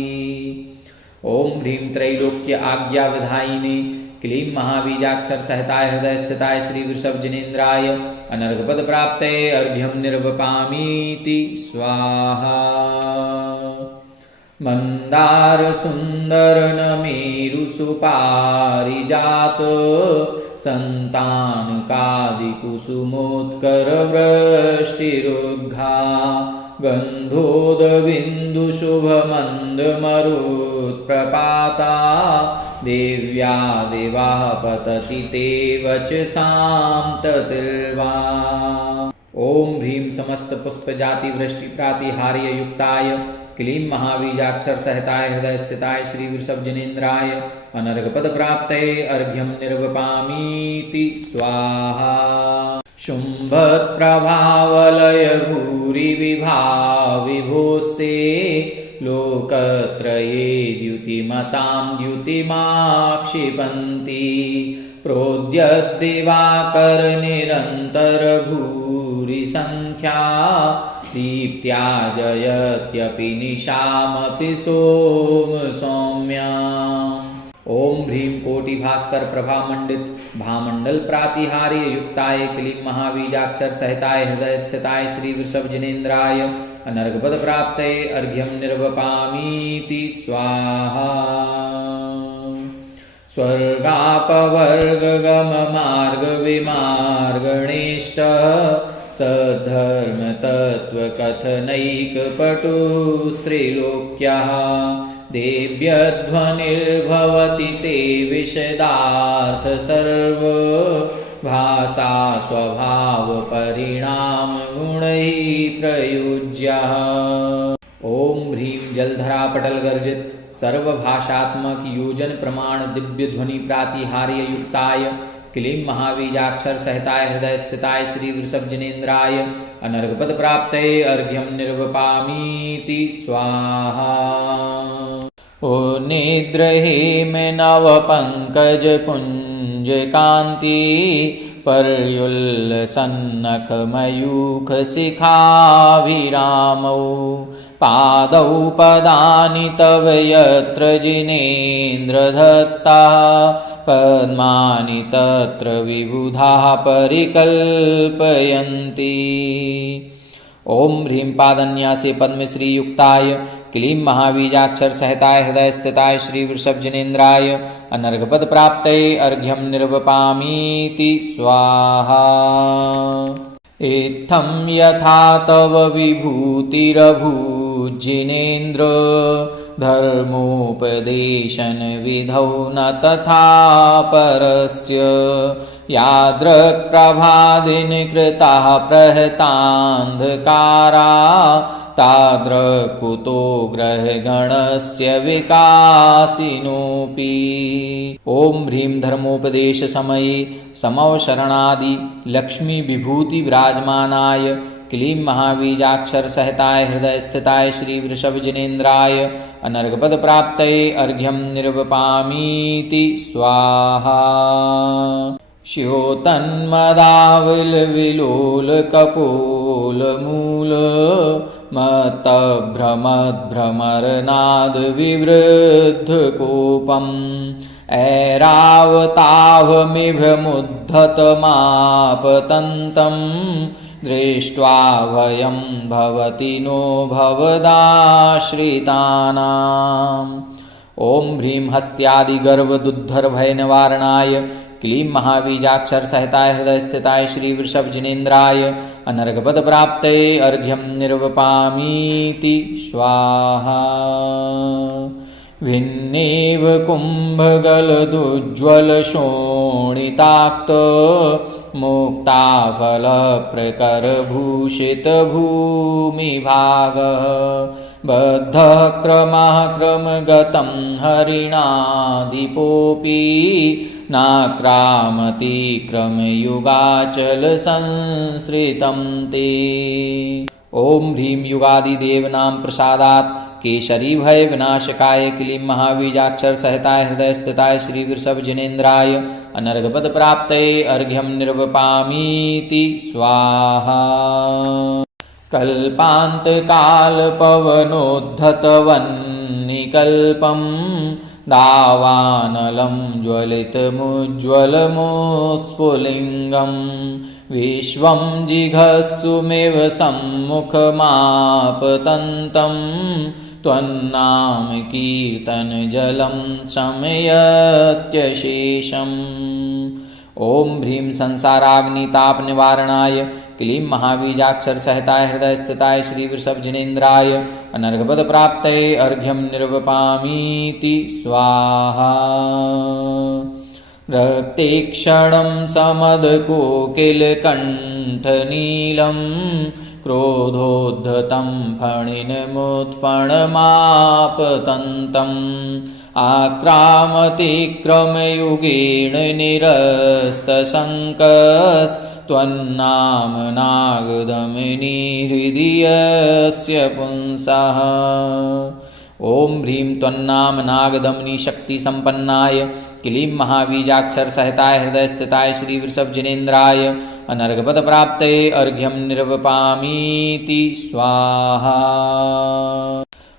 ॐ ह्रीं त्रैलोक्य आज्ञा विधायिने क्लीं महाबीजाक्षर सहताय हृदय स्थिताय श्री वृषभ जिनेन्द्राय अनर्घपद प्राप्तये अर्घ्यं निर्वपामीति स्वाहा। मंदार सुंदर नमेरु सुपारिजात संतानकादिकुसुमोत्कर वृष्टिरुद्घा गन्धोदबिन्दु शुभमन्दमरुत्प्रपाता देव्या देवाः पतति ते वचसां ततिर्वा। ॐ ह्रीं समस्त पुष्प जाति वृष्टि प्रातिहार्य युक्ताय क्लीं महाबीजाक्षर सहताय हृदय स्थिताय श्री वृषभ जिनेन्द्राय अनर्घपद प्राप्तये अर्घ्यं निर्वपामीति स्वाहा। शुम्भप्रभावलय भूरि विभाविभोस्ते लोकत्रये द्युतिमतां द्युतिमाक्षिपन्ति प्रोद्यद्दिवाकर निरन्तर भूरि संख्या दीप्त्या जयत्यपि निशामपि सोम सौम्या। ओम ह्रीं कोटि भास्कर प्रभा मंडित भामंडल प्रातिहार्य युक्ताय क्लीं महाबीजाक्षर सहताय हृदय स्थिताय श्री वृषभ जिनेन्द्राय अनर्घपद प्राप्तये अर्घ्यं निर्वपामीति स्वाहा। स्वर्गापवर्गगम मार्ग विमार्गणेष्ट सद्धर्म तत्व कथनैकपटु स्त्रीलोक्यः देव्यध्वनिर्भवति ते विशदार्थ सर्व भाषा स्वभाव परिणाम गुणैः प्रयुज्यः। ओम ह्रीं जलधरा पटल गर्जित सर्वभाषात्मक योजन प्रमाण दिव्य ध्वनि प्रातिहार्य युक्ताय क्लीं महाबीजाक्षर सहताय हृदय स्थिताय श्री वृषभ जिनेन्द्राय अनर्घपद प्राप्तये अर्घ्यं निर्वपामीति स्वाहा। ओ निद्रहेम नव पंकज पुंज कांति पर्युल्लसन्नख मयूख शिखाभिरामौ पादौ पदानि तव यत्र जिनेन्द्रदत्ता पद्मानि तत्र विबुधाः परिकल्पयन्ति। ओम ह्रीं पादन्यासे पद्मश्रीयुक्ताय क्लीं महाबीजाक्षर सहिताय हृदय स्थिताय श्री वृषभजनेन्द्राय अनर्घपद प्राप्तये अर्घ्यं निर्वपामीति स्वाहा। इत्थं यथा तव विभूतिरभूज्जिनेन्द्र धर्मोपदेशन विधौ न तथा परस्य यादृक्प्रभादिनकृताः प्रहतान्धकारा तादृक्कुतो ग्रहगणस्य विकासिनोऽपि। ओम ह्रीं धर्मोपदेश समये समवशरणादि लक्ष्मी विभूति विराजमानाय क्लीं महाबीजाक्षर सहिताय हृदय स्थिताय श्री वृषभजनेन्द्राय अनर्घपद प्राप्तये अर्घ्यं निर्वपामीति स्वाहा। श्योतन्मदाविलविलोलकपोलमूल मत्तभ्रमद्भ्रमरनादविवृद्धकोपम् ऐरावताहमिभमुद्धतमापतन्तं दृष्ट्वा भयं भवति नो भवदाश्रितानाम्। ओम ह्रीं हस्त्यादिगर्वदुद्धरभयनिवारणाय क्लीं महाबीजाक्षर सहिताय हृदय स्थिताय श्री वृषभजनेन्द्राय अनर्घपद प्राप्तये अर्घ्यं निर्वपामीति स्वाहा। भिन्नेव कुम्भगलदुज्ज्वलशोणिताक्त मुक्ताफलप्रकरभूषितभूमिभागः बद्धः क्रमः क्रमगतं हरिणाधिपोऽपि नाक्रामति क्रमयुगाचलसंसृतं ते। ओम ह्रीं युगादिदेव नाम प्रसादात् केशरी भय विनाशकाय क्लीं महाबीजाक्षर सहिताय हृदय स्थिताय श्री वृषभजनेन्द्राय अनर्घपद प्राप्तये अर्घ्यं निर्वपामीति स्वाहा। कल्पान्तकालपवनोद्धतवह्निकल्पं दावानलं ज्वलितमुज्ज्वलमुत्स्फुलिङ्गं विश्वं जिघस्सुमिव सम्मुखमापतन्तं त्वन्नाम कीर्तनजलं शमयत्यशेषम्। ओम ह्रीं संसाराग्नितापनिवारणाय क्लीं महाबीजाक्षर सहिताय हृदय स्थिताय श्री वृषभजनेन्द्राय अनर्घपद प्राप्तये अर्घ्यं निर्वपामीति स्वाहा। रक्तेक्षणं समदकोकिलकण्ठनीलं क्रोधोद्धतं फणिनमुत्फणमापतन्तम् आक्रामति क्रमयुगेण निरस्तशङ्कस्त्वन्नाम नागदमिनी हृदि यस्य पुंसः। ओम ह्रीं त्वन्नाम नागदमनी शक्ति संपन्नाय क्लीं महाबीजाक्षर सहिताय हृदय स्थिताय श्री वृषभजनेन्द्राय अनर्घपद प्राप्तये अर्घ्यं निर्वपामीति स्वाहा।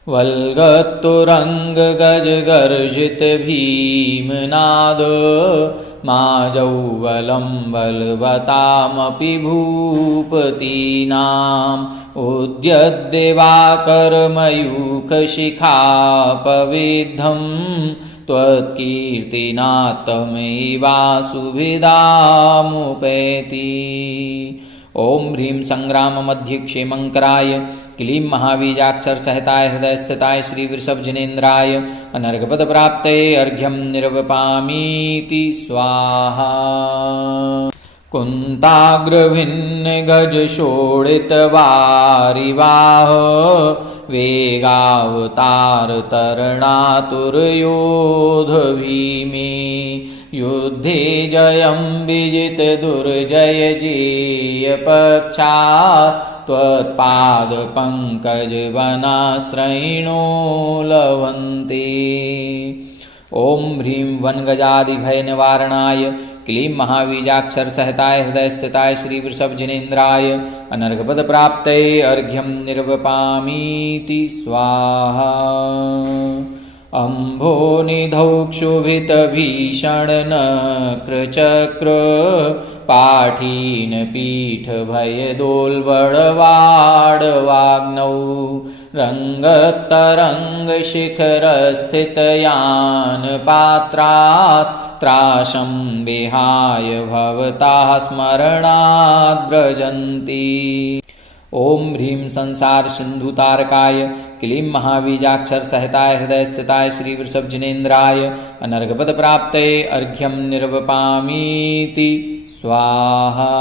वल्गतुरङ्गगजगर्जितभीमनाद माजौवलं बलवतामपि भूपतीनाम् उद्यद्दिवाकरमयूखशिखापविद्धं त्वत्कीर्तिना तमेवासुभिदामुपैति। ओम ह्रीं संग्राममध्यक्षेमङ्कराय क्लीं महाबीजाक्षर सहिताय हृदय स्थिताय श्री वृषभजनेन्द्राय अनर्घपद प्राप्तये अर्घ्यं निर्वपामीति स्वाहा। कुन्ताग्रभिन्नगजशोणितवारिवाह वेगावतारतरणातुरयोधभीमे युद्धे जयं विजितदुर्जयजेयपक्षात् त्वत्पादपङ्कजवनाश्रयिणो लभन्ते। ओम ह्रीं वनगजादिभयनिवारणाय क्लीं महाबीजाक्षर सहताय हृदय स्थिताय श्री वृषभ जिनेन्द्राय अनर्घपद प्राप्तये अर्घ्यं निर्वपामीति स्वाहा। अम्भो निधौ क्षुभितभीषणनक्रचक्र पाठीन पीठ भयदोल्बडवाडवाग्नौ रङ्गतरङ्गशिखरस्थितयान् पात्रास्त्राशं विहाय भवताः स्मरणाद् व्रजन्ति। ओम ह्रीं संसार सिंधुतारकाय क्लीं महाबीजाक्षर सहताय हृदय स्थिताय श्री वृषभ जिनेन्द्राय अनर्घपद प्राप्तये अर्घ्यं निर्वपामीति स्वाहा।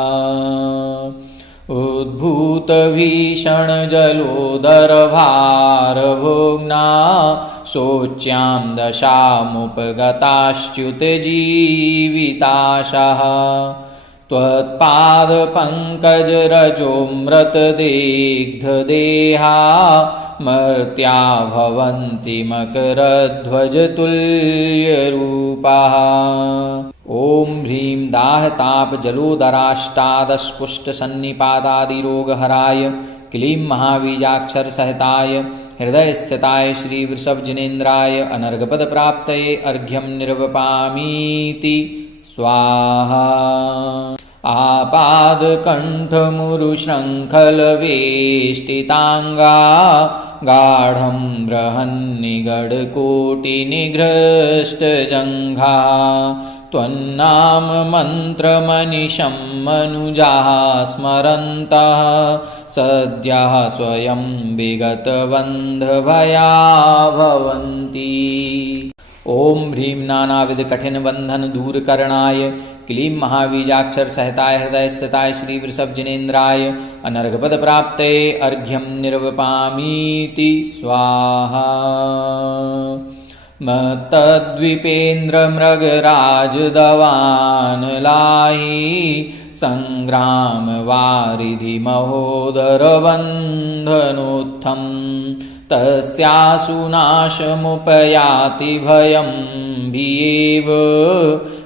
उद्भूत भीषण जलोदर भारभोग्ना शोच्यां दशामुपगताश्च्युत जीविताशः त्वत्पादपङ्कजरजोऽमृतदिग्धदेहा मर्त्या भवन्ति मकरध्वजतुल्यरूपाः। ॐ ह्रीं दाहतापजलोदराष्टादशकुष्ठसन्निपातादिरोगहराय क्लीं महाबीजाक्षर सहताय हृदय स्थिताय श्री वृषभ जिनेन्द्राय अनर्घपद प्राप्तये अर्घ्यं निर्वपामीति स्वाहा। आपादकण्ठमुरुशृङ्खलवेष्टिताङ्गा गाढं बृहन्निगडकोटिनिघ्रष्टजङ्घा त्वन्नाम मन्त्रमनिशं मनुजाः स्मरन्तः सद्यः स्वयं विगतबन्धभया भवन्ति। ओम ह्रीं नानाविध कठिन बंधन दूरकरणाय क्लीं महाबीजाक्षर सहताय हृदय स्थिताय श्री वृषभ जिनेन्द्राय अनर्घपद प्राप्तये अर्घ्यं निर्वपामीति स्वाहा। मत्तद्विपेन्द्रमृगराजदवान् लाहि संग्राम वारिधि महोदरबन्धनोत्थं तस्यासु नाशमुपयाति भयं भियेव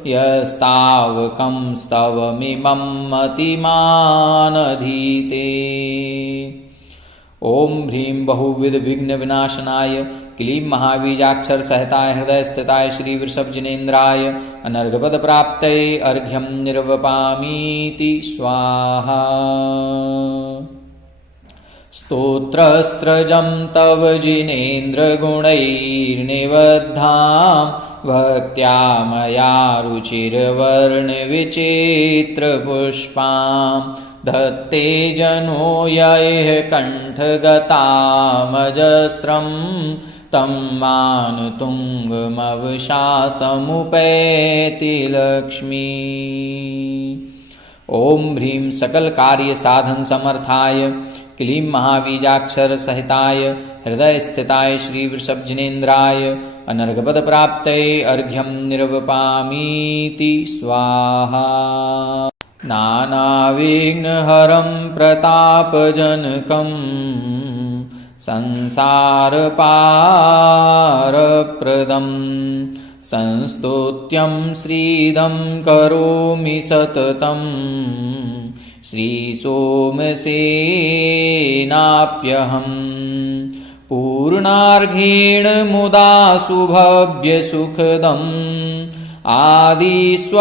यस्तावकं स्तवमिमं मतिमानधीते। ओम ह्रीं बहुविध विघ्न विनाशनाय क्लीं महाबीजाक्षर सहताय हृदय स्थिताय श्री वृषभ जिनेन्द्राय अनर्घपद प्राप्तये अर्घ्यं निर्वपामीति स्वाहा। स्तोत्रस्रजं तव जिनेन्द्रगुणैर्निबद्धां भक्त्या मया रुचिरवर्णविचित्रपुष्पां धत्ते जनो यैः कण्ठगतामजस्रं तं मानतुङ्गमवशासमुपैति लक्ष्मी। ओम ह्रीं सकल कार्य साधन समर्थाय क्लीं महाबीजाक्षर सहिताय हृदय स्थिताय श्री वृषभ जिनेन्द्राय अनर्घपद प्राप्तये अर्घ्यं निर्वपामीति स्वाहा। नानाविघ्नहरं प्रतापजनकं संसारपारप्रदं संस्तुत्यं श्रीदं करोमि सततं श्रीसोमसेनाप्यहम् पूर्णार्घेण मुदा सुभव्यसुखदम् आदिस्वराख्यापरं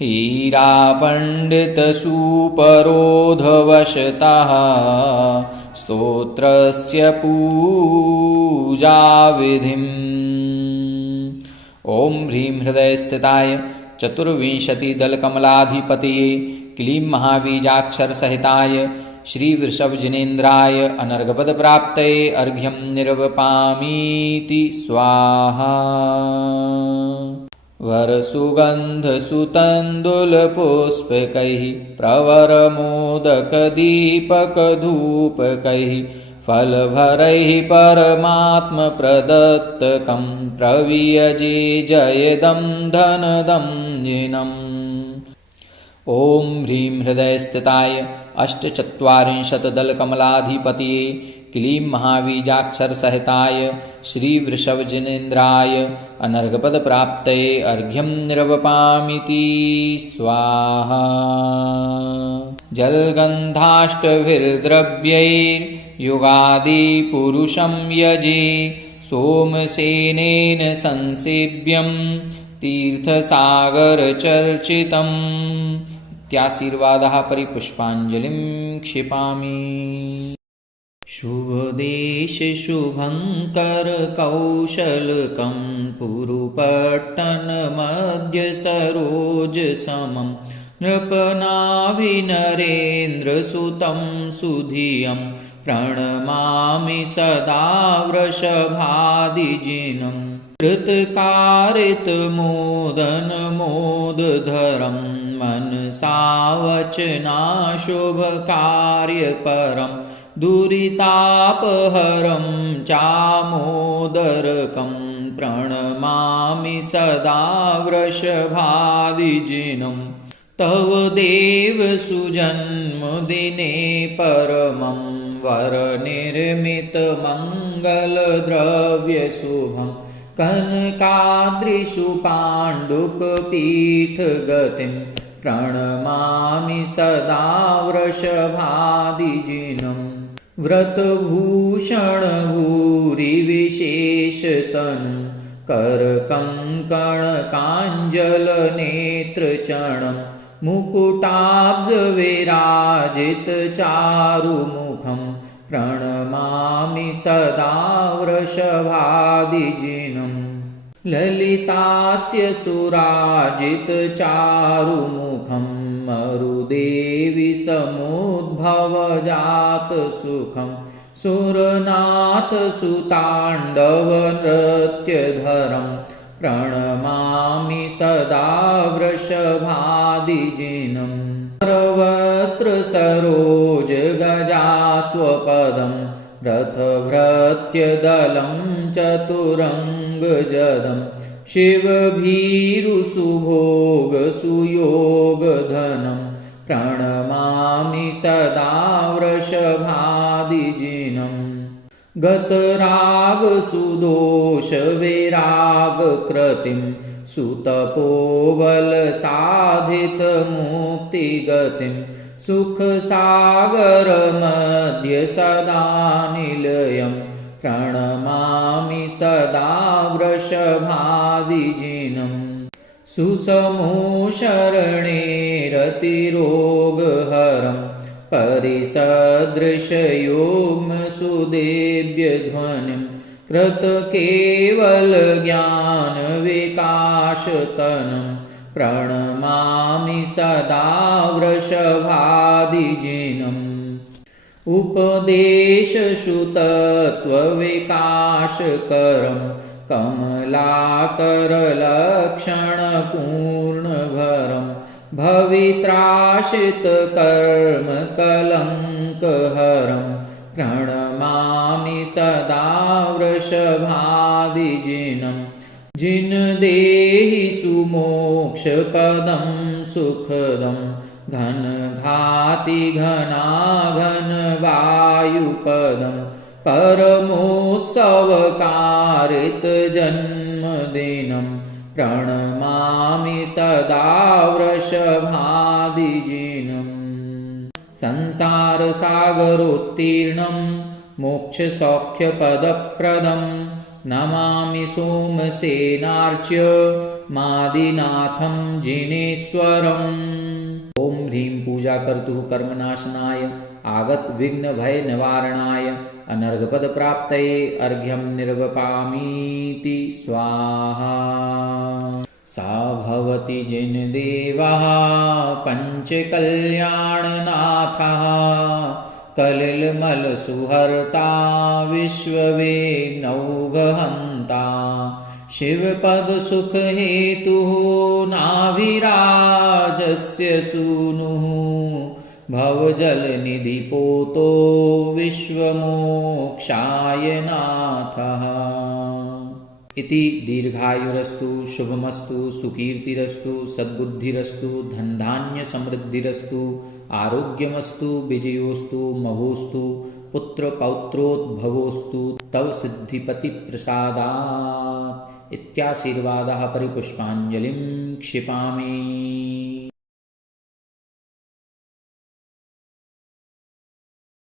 हीरापण्डितसुपरोधवशतः स्तोत्रस्य पूजाविधिम्। ओम ह्रीं हृदय स्थिताय चतुर्विंशतिदलकमलाधिपतये क्लीं महाबीजाक्षर सहिताय श्री वृषभ जिनेन्द्राय अनर्घपद प्राप्तये अर्घ्यं निर्वपामीति स्वाहा। वरसुगन्धसुतन्दुलपुष्पकैः प्रवरमोदकदीपकधूपकैः फलभरैः परमात्मप्रदत्तकं प्रवियजे जयदं धनदं जिनम्। ओम ह्रीं हृदय स्थिताय अष्टचत्वारिंशत् दलकमलाधिपतये क्लीं महाबीजाक्षर सहिताय श्री वृषभजिनेन्द्राय अनर्घपदप्राप्तये अर्घ्यं निर्वपामीति स्वाहा। जलगन्धाष्टभिर्द्रव्यैर्युगादिपुरुषं यजे सोमसेनेन संसेव्यं तीर्थसागरचर्चितम् इत्याशीर्वादाः परिपुष्पाञ्जलिं क्षिपामि। शुभदेशे शुभङ्कर कौशलकं पुरुपट्टनमध्य सरोजसमं नृपनाभिनरेन्द्रसुतं सुधियं प्रणमामि सदा वृषभादिजिनं कृतकारितमोदनमोदधरं मनसा वचना शुभकार्यपरं दुरितापहरं चामोदरकं प्रणमामि सदा वृषभादिजिनं तव देव सुजन्मदिने परमं वरनिर्मितमङ्गलद्रव्यशुभं कनकाद्रिषु पाण्डुकपीठगतिं प्रणमामि सदा वृषभादिजिनं व्रतभूषणभूरिविशेषतनुं करकङ्कणकाञ्जलनेत्रचरणं मुकुटाब्जविराजितचारुमुखं प्रणमामि सदा वृषभादिजिनं ललितास्य सुराजितचारुमुखं मरुदेवी समुद्भवजातसुखं सुरनाथसुताण्डवनृत्यधरं प्रणमामि सदा वृषभादिजिनं वस्त्रसरोजगजास्वपदं रथभृत्यदलं चतुरङ्गजदं शिवभीरुसुभोगसुयोगधनं प्रणमामि सदा वृषभादिजिनं गतरागसुदोषविरागकृतिं सुतपोबलसाधितमुक्तिगतिं सुखसागरमध्ये सदा निलयं प्रणमामि सदा वृषभादिजिनं सुसमोशरणेरतिरोगहरं परिसदृशयोग्मसुदेव्यध्वनिं कृतकेवलज्ञानविकासतनं प्रणमामि सदा वृषभादिजिनम् उपदेशसुतत्वविकासकरं कमलाकरलक्षणपूर्णभरं भवित्राशितकर्मकलङ्कहरं प्रणमामि सदा वृषभादिजिनं जिनदेहि सुमोक्षपदं सुखदं घनघातिघनाघनवायुपदं परमोत्सवकारितजन्मदिनं प्रणमामि सदा वृषभादिजिनं संसारसागरोत्तीर्णं मोक्षसौख्यपदप्रदं नमामि सोमसेनार्च्य मादिनाथं जिनेश्वरम्। ओम ह्रीं पूजा कर्तुः कर्मनाशनाय आगत विघ्न भय निवारणाय अनर्घपद प्राप्तये अर्घ्यं निर्वपामीति स्वाहा। सा भवति जिनदेवः पंचकल्याणनाथः कलिलमलसुहर्ता विश्ववेघ्नौघहन्ता शिवपदसुखहेतुः नाभिराजस्य सूनुः भवजलनिधिपोतो विश्वमोक्षाय नाथः। इति दीर्घायुरस्तु शुभमस्तु सुकीर्तिरस्तु सद्बुद्धिरस्तु धनधान्य समृद्धिरस्तु आरोग्यमस्तु विजयोस्तु महोस्तु पुत्र पौत्रोद्भवोस्तु तव सिद्धिपति प्रसादात् इत्याशीर्वादः परिपुष्पाञ्जलिं क्षिपामि।